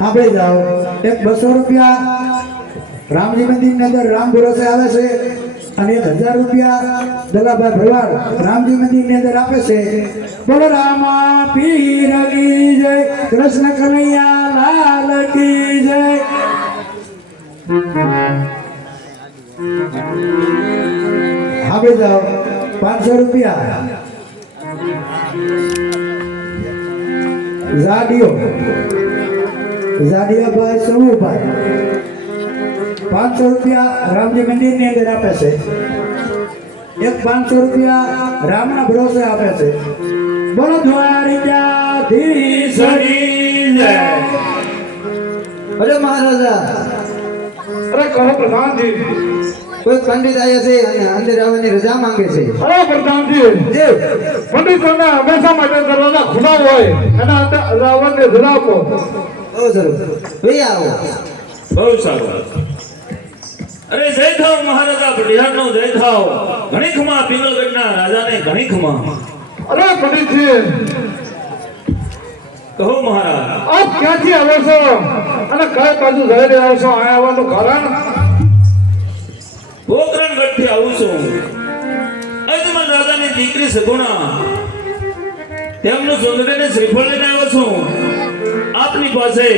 આપણે જાઓ એક 200 રૂપિયા રામજી મંદિર ની અંદર રામ ભરોસે આવે છે અને 1000 રૂપિયા દલાભાઈ ભરવાડ રામજી મંદિર ની અંદર આપે છે બોલો રામા પીર કી જય કૃષ્ણ કનૈયા લાલ કી જય આપણે જાઓ 500 રૂપિયા જાડિયા ભાઈ સમૂહભાઈ 500 રૂપિયા રામજી મંદિર ની અંદર આપે છે એક 500 રૂપિયા રામના ભરોસે આપે છે બોલો દ્વારિકાધીશ કી જય અરે મહારાજા અરે કહો પ્રધાનજી કોઈ પંડિત આવ્યા છે અને અંદર આવવાની રજા માંગે છે અરે પ્રધાનજી જી પંડિતોને હંમેશા માટે દરવાજા ખુલ્લા હોય એના અંદર રાવણને રજા આપો બહુ સરસ ભાઈ આવો બહુ સારું અરે જય થાવ મહારાજા પટિયારનો જય થાવ ઘણી ખમા પિંગલગઢના રાજાને ઘણી ખમા અરે પંડિતજી કહો મહારાજ આપ ક્યાંથી આવો છો અને કઈ બાજુ જઈ રહ્યા છો અહીંયા આવવાનું કારણ પોકરણગઢથી આવું છું અજમલ રાજાની દીકરી સગુણા તેમનું સુંદરીને શ્રીફળ લઈને આવ્યો છું આપની પાસે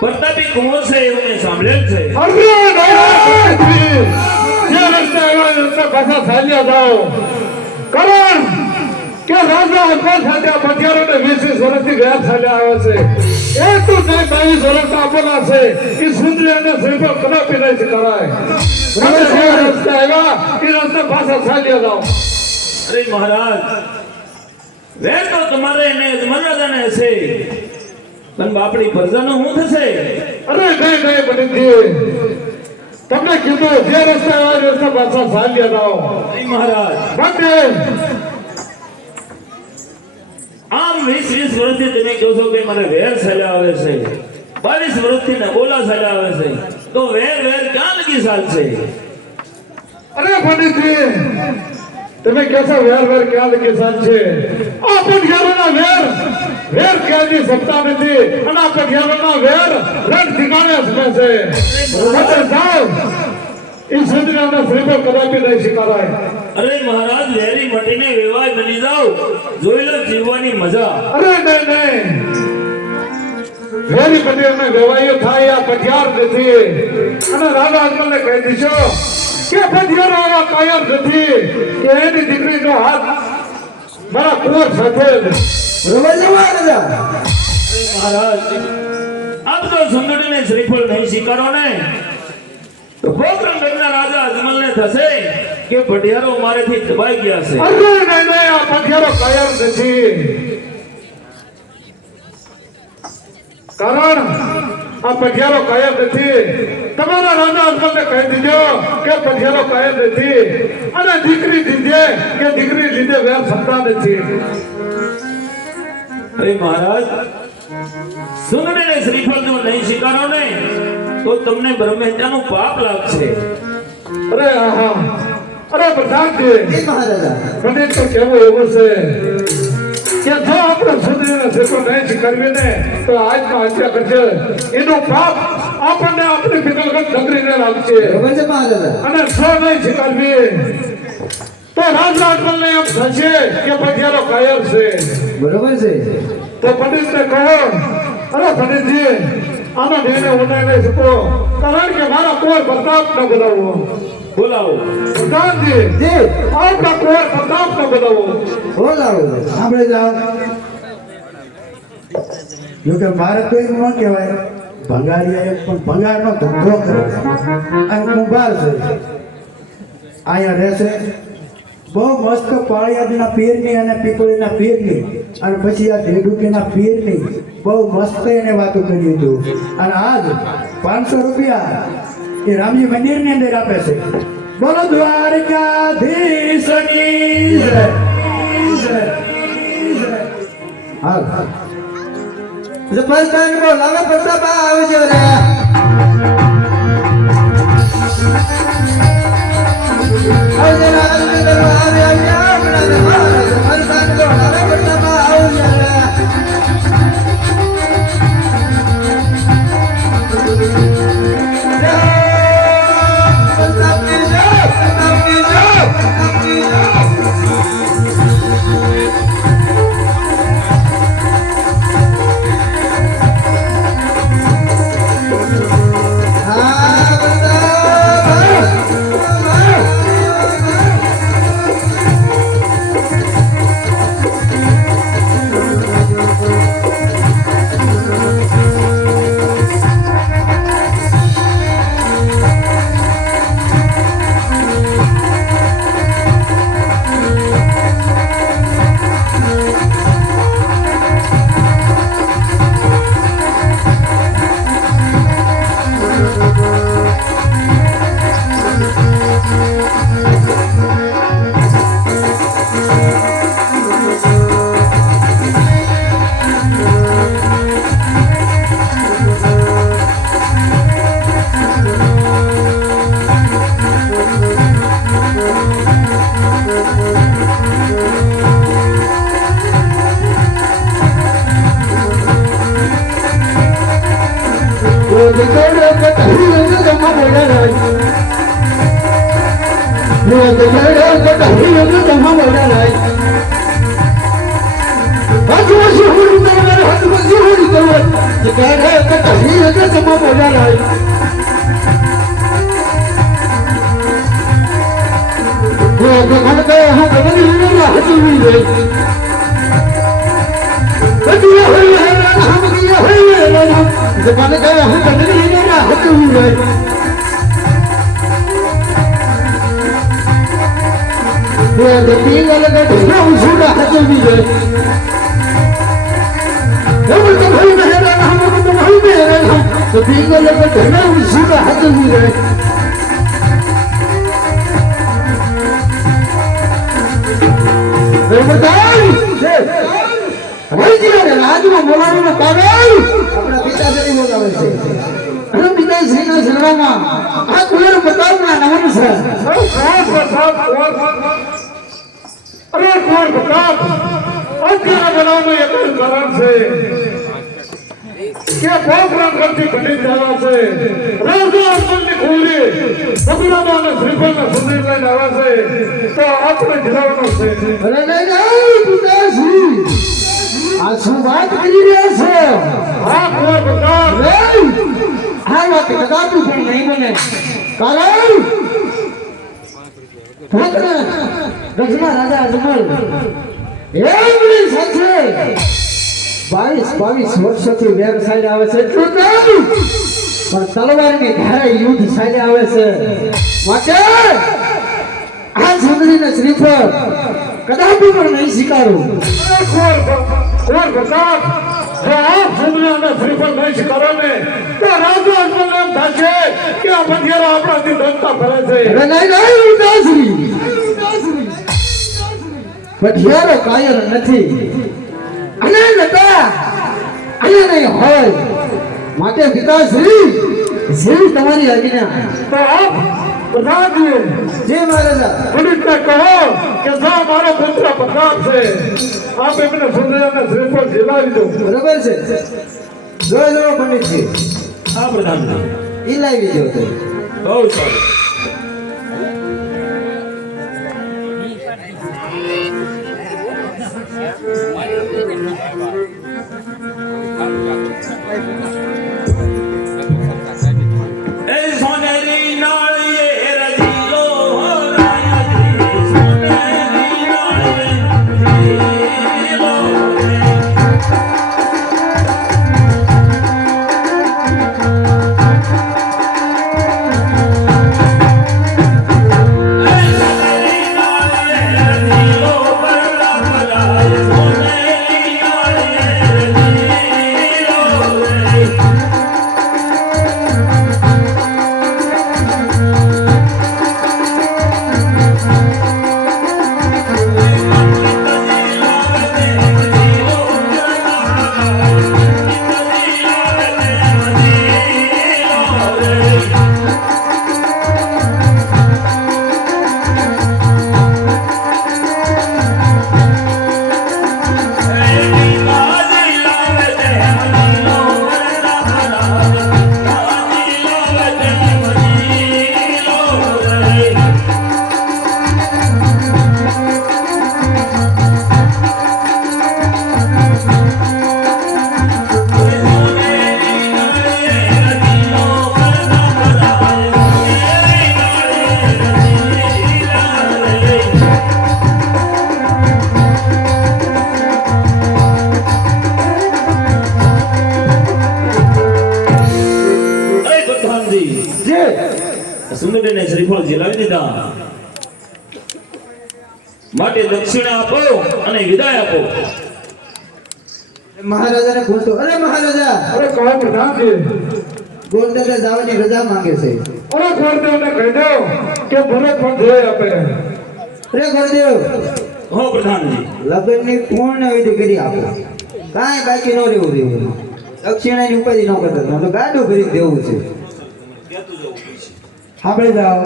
પ્રતાપી કુંવર છે એવું મેં સાંભળેલ છે અરે પંડિતજી જે રસ્તે આવ્યો એ રસ્તે પાછા ચાલ્યા જાઓ કારણ કે રાજા અકબર સાથે આ પટિયારોને 20 વર્ષથી ગયા ચાલ્યા આવ્યા છે એટલું નહીં 22 વર્ષના આપવાના છે કે સુંદરી અને શ્રીફળ કદાપી નહીં કરાય રસ્તે આવ્યા એ રસ્તે પાછા ચાલ્યા જાઓ અરે મહારાજ વેર તો તમારે એને મર્યાદાને હશે પણ બાપડી પ્રજાનું શું થશે અરે નહીં પંડિતજી તમને કીધું જે રસ્તે આવ્યા એ રસ્તે પાછા ચાલ્યા જાઓ અરે મહારાજ પંડિત આમ 20 વર્ષથી તમે કહો છો કે મને વેર ચાલ્યા આવે છે 22 વર્ષથી નબોલા ચાલ્યા આવે છે તો વેર ક્યાં લગી ચાલશે અરે પંડિતજી તમે કહો છો વેર ક્યાં લગી ચાલશે આ પટિયારોના વેર ક્યાંથી સત્તા નથી અને આ પટિયારોના વેર રટ ઠિકાણે સમય છે બરોબર જાઓ એ સુંદરીના શ્રીફળ કદાપી નહીં સ્વીકારાય અરે મહારાજ વેરી મટીને વેવાય બની જાઓ જોઈ લો જીવવાની મજા અરે નહીં વેરી પટિયારને વેવાયો થાય આ પટિયાર નથી અને રાજા અજમલને કહી દીધો કે પટિયારો આવા કાયમ નથી કે એની દીકરીનો હાથ મારા કુંવર સાથે બરોબર છે મહારાજા મહારાજ આપ તો સુંદરીને શ્રીફળ નહીં સ્વીકારો ને તો પોકરણગઢના રાજા અજમલને થશે કે પટિયારો મારેથી દબાઈ ગયા છે અરે નહીં આ પટિયારો કાયમ નથી કારણ આ પટિયારો કાયમ નથી તમારા રાજા અજમલને કહી દીધો કે પટિયારો કાયમ નથી અને દીકરી દીધે કે દીકરી લીધે વેર સત્તા નથી અરે મહારાજ સુંદરીને શ્રીફળ જો નહીં સ્વીકારો ને તો તમને બ્રહ્મહત્યાનું પાપ લાગશે અરે આહા અરે પ્રધાનજી જી મહારાજા પંડિત તો કેવું એવું છે કે જો આપણે સુંદરીને શ્રીફળ નહીં સ્વીકારવી ને તો આજમાં હત્યા કરશે એનું પાપ આપણને આપણી પિંગલગઢ નગરીને લાગશે બરોબર છે મહારાજા અને જો નહીં સ્વીકારવી તો રાજા અજમલને એમ થશે કે પટિયારો કાયર છે બરોબર છે તો પંડિતને કહો અરે પંડિતજી આનો નિર્ણય ઉઠાવી નહીં શકો કારણ કે મારા કુંવર પ્રતાપ ન બોલાવો બોલાવો પ્રધાનજી જી આપણા કુંવર પ્રતાપ ન બોલાવો બોલાવો આપણે જાઓ જો કે ભારત તો એવું ન કહેવાય ભંગારીયા એક પણ ભંગારનો ધંધો કરે છે અને કુંભાર છે અહીંયા રહેશે બહુ મસ્ત પાળિયાદના પીરની અને પીપળીના પીરની અને પછી આ ઢેઢુકીના પીરની બહુ મસ્ત એને વાતો કરી હતું અને આજ 500 રૂપિયા એ રામજી મંદિરની અંદર આપે છે બોલો દ્વારકાધીશ કી જય. હાલ જબરદસ્ત બોલાવે પ્રતાપ આવે છે રે આવજે રાજની દરબાર આવ્યા આપણા દરબાર જબરદસ્ત બોલાવે પ્રતાપ આવે છે રે જગડે કટહી જગમાં બોલ્યા નહીં જગડે કટહી જગમાં બોલ્યા નહીં હાથમાં શિહોરી તલવાર હાથમાં શિહોરી તલવાર જગડે કટહી જગમાં બોલ્યા નહીં ભગવાન કહે હું ગગની હાથવી રે બદિયા હોય હમ ગયા હોય ભગવાન કહે હું ગગની હાથવી રે દી ગલ ગઢ ઉસુડા હાથવી રે હમ તો ભાઈ મહેરા હમ તો ભાઈ મહેરા તો દી ગલ ગઢ ઉસુડા હાથવી રે રાજમાં બોલાવીને પાગલ આપણા પિતાશ્રી બોલાવે છે અને પિતાશ્રીના શરણામાં આ કુલર બતાવના નમન છે અરે કોણ પ્રતાપ અત્યારે બનાવનું એક જ કારણ છે કે પોખરણ કરતી પંડિત આવ્યા છે રાજા અંતરની ખોરી બગડામાં અને શ્રીફળના સુંદર લઈને આવ્યા છે તો આપણે જણાવવાનું છે અરે નહીં પિતાશ્રી આ શું વાત કરી રહ્યા છો હા કોણ પ્રતાપ આ વાત કદાપી પણ નહીં બને કારણ પુત્ર ગજના રાજા અજમલ એમની સાથે 22 વર્ષોથી વ્યવસાય આવે છે એટલું નહીં પણ તલવારની ધારે યુદ્ધ ચાલે આવે છે માટે આ સુંદરીને શ્રીફળ કદાપી પણ નહીં સ્વીકારું કોણ પ્રતાપ જો આ સુંદરીને શ્રીફળ નહીં સ્વીકારો ને તો રાજા અજમલ એમ થશે કે આ પથિયારો આપણાથી દંતા ફરે છે અરે નહીં ઉદાસરી પઠિયારો કાયર નથી અને નતા અને નહીં હોય માટે પિતાશ્રી જેવી તમારી આજ્ઞા તો આપ પ્રધાનજી જે મહારાજા પંડિતને કહો કે જા મારો પુત્ર પ્રતાપ છે આપ એમને સુંદરીને શ્રીફળ જીલાવી દો બરોબર છે જો પંડિતજી હા પ્રધાનજી ઈ લાવી દો તો બહુ સારું એ સોનેરી નાળીએ રજીલો રાયાજી સોનેરી નાળીએ રજીલો સુંદરીને શ્રીફળ જીલાવી દીધા માટે દક્ષિણા આપો અને વિદાય આપો મહારાજાને પૂછતો અરે મહારાજા અરે કહો પ્રધાનજી ગોંડલે જવાની રજા માંગે છે અરે ગોરદેવને કહી દો કે ભરત પણ જોઈ આપે અરે ગોરદેવ હો પ્રધાનજી લગ્નની પૂર્ણ વિધિ કરી આપો કાંઈ બાકી ન રહેવું દેવું દક્ષિણાની ઉપાધિ ન કરતા તો ગાડું ભરી દેવું છે આપણે જાઓ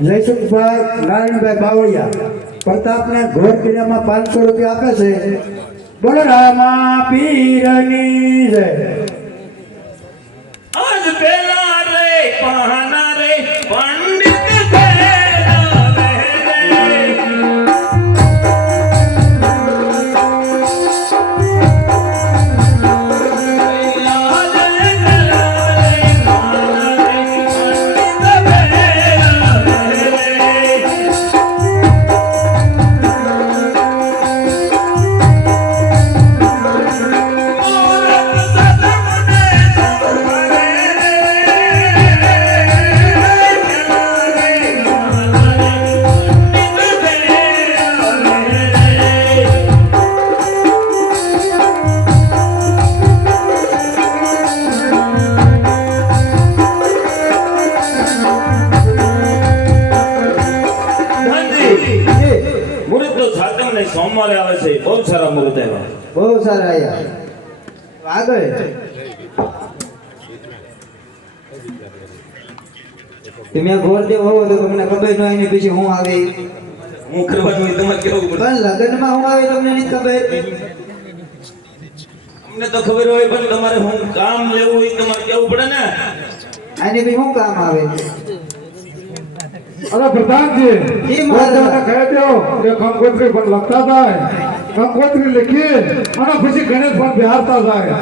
જયસુખભાઈ નારાયણભાઈ બાવળિયા પ્રતાપને ઘોર કિલ્લામાં 500 રૂપિયા આપે છે બોલો રામા પીરની જય આજ પહેલા અમારે આવે છે બહુ સારા મુહૂર્ત આવ્યા બહુ સારા આયા આગળ તમે ઘોર દેવ હોવો તો તમને ખબર ન હોય ને પછી હું આવે હું કરવાનું હોય તમારે કેવું પડે પણ લગ્નમાં હું આવે તમને નથી ખબર અમને તો ખબર હોય પણ તમારે હું કામ લેવું હોય તમારે કેવું પડે ને આને બી શું કામ આવે અરે પ્રધાનજી એ મહારાજ. મને કહી દો કે કંકોત્રી પણ લખતા જાય કંકોત્રી લખી અને પછી ગણેશ પણ બિહારતા જાય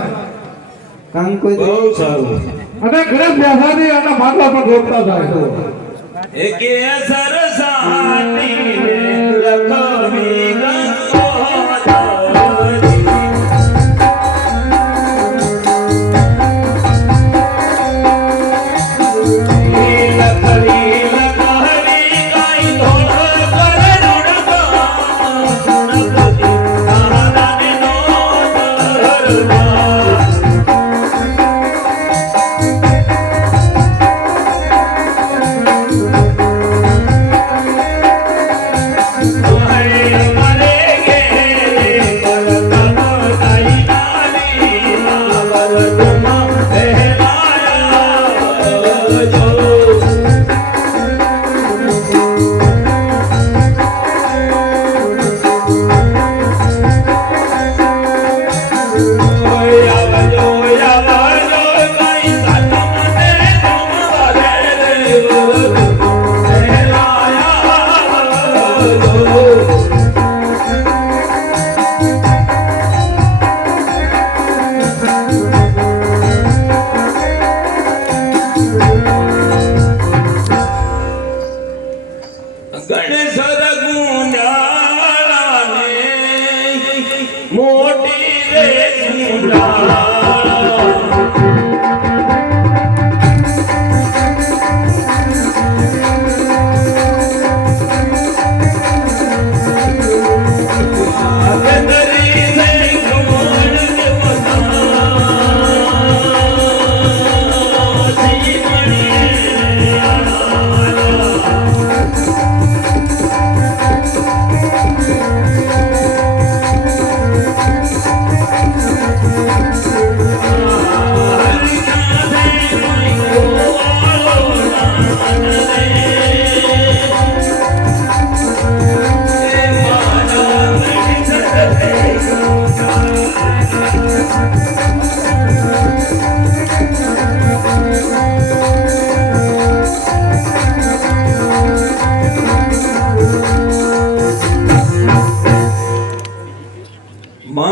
કંકોત્રી બહુ સારું અને ગણેશ બેસાડી અને માટલા પણ રોપતા જાય એકે સરસાટી રે લખવી ગંગોત્રી લખરી લખરી કાઈ ધોળ કરડુડકો સુણપતિ તારાને નો ધરવા ગણેશ ગુંડાળાને મોટી રે ગુંડાળા અગદરી રે ગુણ દેવતા જીવણી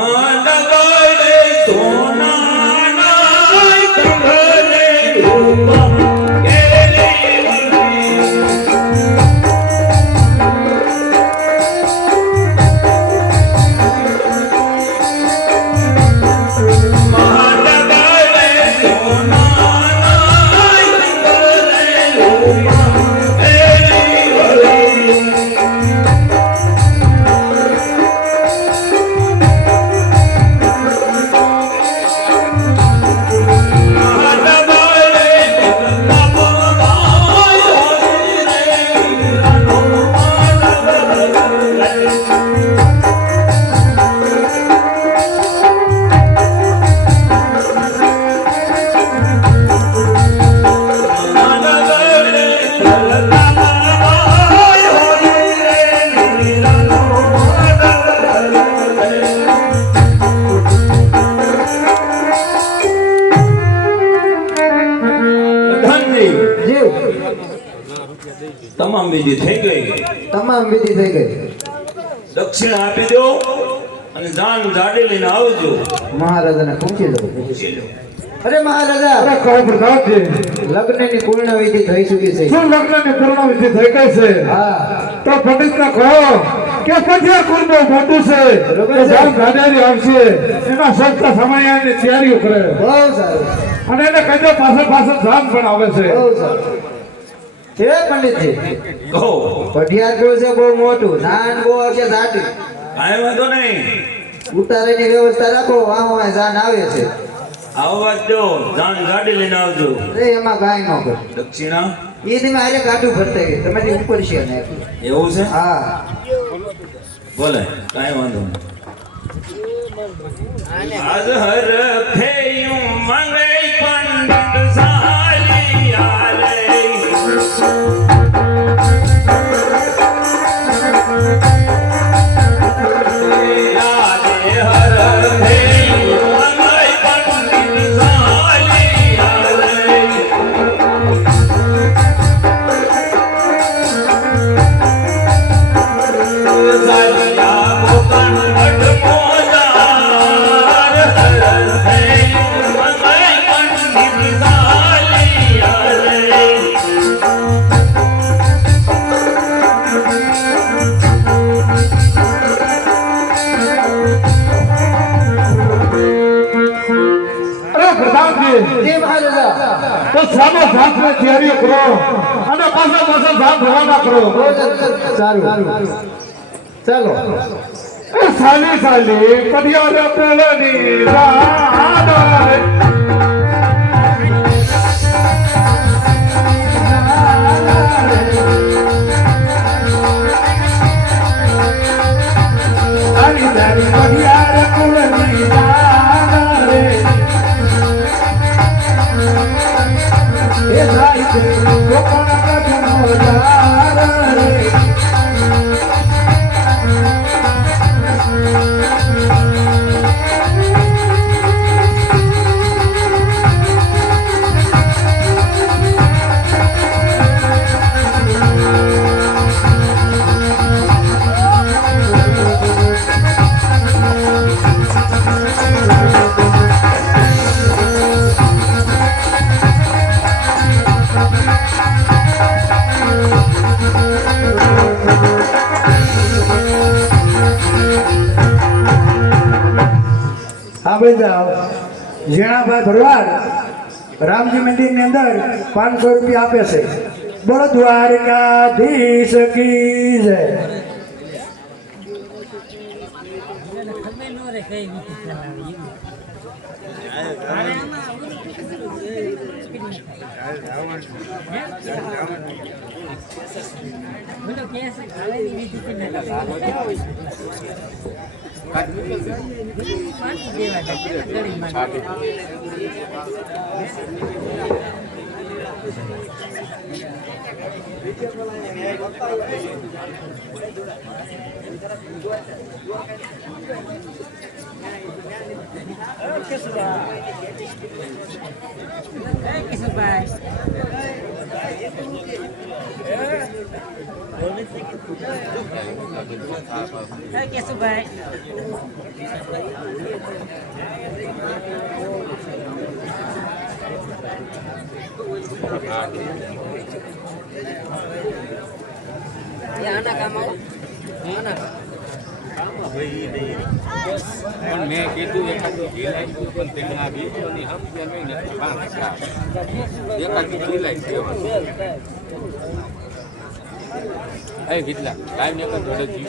માંડગડે સોનાના કંગલે રૂપા કેલી માંડગડે સોનાના કંગલે રૂપા કેલી જીવ તમામ વિધિ થઈ ગઈ તમામ વિધિ થઈ ગઈ દક્ષિણ આપી દો અને જાન જાડી લઈને આવજો મહારાજાને પૂછી દઉં પૂછી લો અરે મહારાજા અરે કહો પ્રધાનજી લગ્નની પૂર્ણ વિધિ થઈ ચૂકી છે શું લગ્નની પૂર્ણ વિધિ થઈ ગઈ છે હા તો પંડિતને કહો કે પછી આ કુલ બહુ મોટું છે બરોબર છે. જામ ગાડારી આવશે એના સસ્તા સમયાની તૈયારીઓ કરે બહુ સારું અને એને કહેજો પાછળ પાછળ જામ પણ આવે છે બહુ સારું હે પંડિતજી કહો પઢિયાર ગયું છે બહુ મોટું જાન બહુ આવશે જાટી કાંઈ વાંધો નહીં ઉતારેની વ્યવસ્થા રાખો વાહ વાહ જાન આવે છે આવવા જ દો જાન ગાડી લઈને આવજો અરે એમાં કાંઈ ન કર દક્ષિણા એ તમે આરે કાઢું ભરતા ગઈ તમારી ઉપર છે ને એવું છે હા બોલે કાંઈ વાંધો નહીં આજ હર ફેયું મંગઈ પંડિત સાલી આલે અરે પ્રધાનજી જે મહારાજા તો સામો સાસરે તૈયારીઓ કરો અને પાછા સાથ રવાના કરો સારું ચાલો એ સાલી પડિયારે પેલાની રાડાય તારી તારી પડિયાર કુળની દાના રે એ જાય છે ગોપણ કદનો દાર રે આપણે જાઓ ઝીણાભાઈ ભરવાડ રામજી મંદિરની અંદર 500 રૂપિયા આપે છે બોલો દ્વારકાધીશ કી જય પણ મેં કીધું એકાદી ઢીલાઈ પણ તેને આ બીજોની સમજ્યા નહીં ને 5 એકાદી ઢીલાઈ છે એ કેટલા કાંઈ ને એક જોડે જીવ